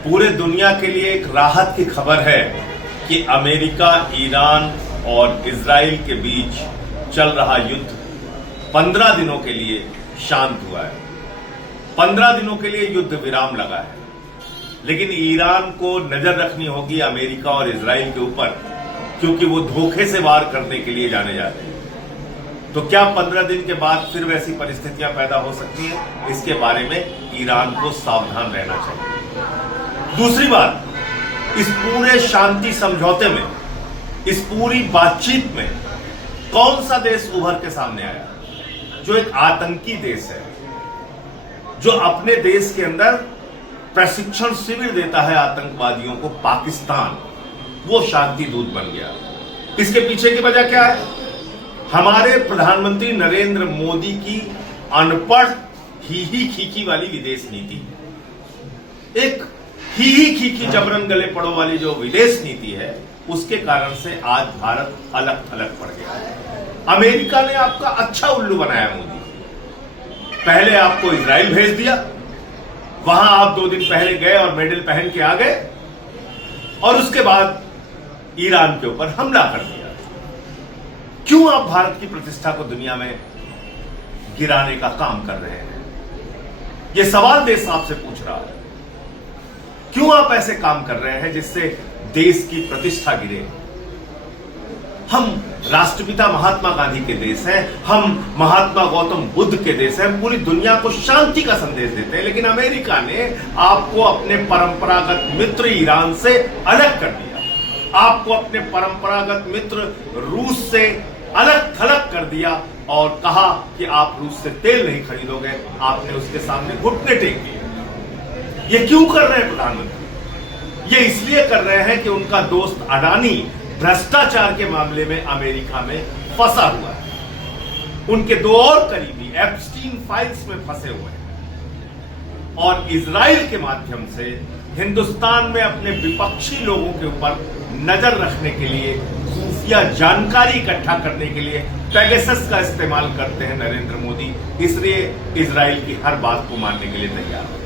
पूरे दुनिया के लिए एक राहत की खबर है कि अमेरिका, ईरान और इजराइल के बीच चल रहा युद्ध 15 दिनों के लिए शांत हुआ है। 15 दिनों के लिए युद्ध विराम लगा है, लेकिन ईरान को नजर रखनी होगी अमेरिका और इजराइल के ऊपर, क्योंकि वो धोखे से वार करने के लिए जाने जाते हैं। तो क्या 15 दिन के बाद फिर वैसी परिस्थितियां पैदा हो सकती हैं? इसके बारे में ईरान को सावधान रहना चाहिए। दूसरी बात, इस पूरे शांति समझौते में, इस पूरी बातचीत में कौन सा देश उभर के सामने आया जो एक आतंकी देश है, जो अपने देश के अंदर प्रशिक्षण शिविर देता है आतंकवादियों को? पाकिस्तान वो शांति दूत बन गया। इसके पीछे की वजह क्या है? हमारे प्रधानमंत्री नरेंद्र मोदी की अनपढ़ ही खीखी वाली विदेश नीति, एक ही खीखी जबरन गले पड़ो वाली जो विदेश नीति है, उसके कारण से आज भारत अलग थलग पड़ गया। अमेरिका ने आपका अच्छा उल्लू बनाया। मोदी पहले आपको इजराइल भेज दिया, वहां आप 2 दिन पहले गए और मेडल पहन के आ गए, और उसके बाद ईरान के ऊपर हमला कर दिया। क्यों आप भारत की प्रतिष्ठा को दुनिया में गिराने का काम कर रहे हैं? यह सवाल देश आपसे पूछ रहा है। क्यों आप ऐसे काम कर रहे हैं जिससे देश की प्रतिष्ठा गिरे? हम राष्ट्रपिता महात्मा गांधी के देश हैं, हम महात्मा गौतम बुद्ध के देश हैं, पूरी दुनिया को शांति का संदेश देते हैं, लेकिन अमेरिका ने आपको अपने परंपरागत मित्र ईरान से अलग कर दिया, आपको अपने परंपरागत मित्र रूस से अलग थलग कर दिया और कहा कि आप रूस से तेल नहीं खरीदोगे। आपने उसके सामने घुटने टेक दिए। ये क्यों कर रहे हैं प्रधानमंत्री? ये इसलिए कर रहे हैं कि उनका दोस्त अडानी भ्रष्टाचार के मामले में अमेरिका में फंसा हुआ है। उनके 2 और करीबी एप्स्टीन फाइल्स में फंसे हुए हैं, और इजराइल के माध्यम से हिंदुस्तान में अपने विपक्षी लोगों के ऊपर नजर रखने के लिए, खुफिया जानकारी इकट्ठा करने के लिए पेगासस का इस्तेमाल करते हैं नरेंद्र मोदी। इसलिए इजराइल की हर बात को मानने के लिए तैयार है।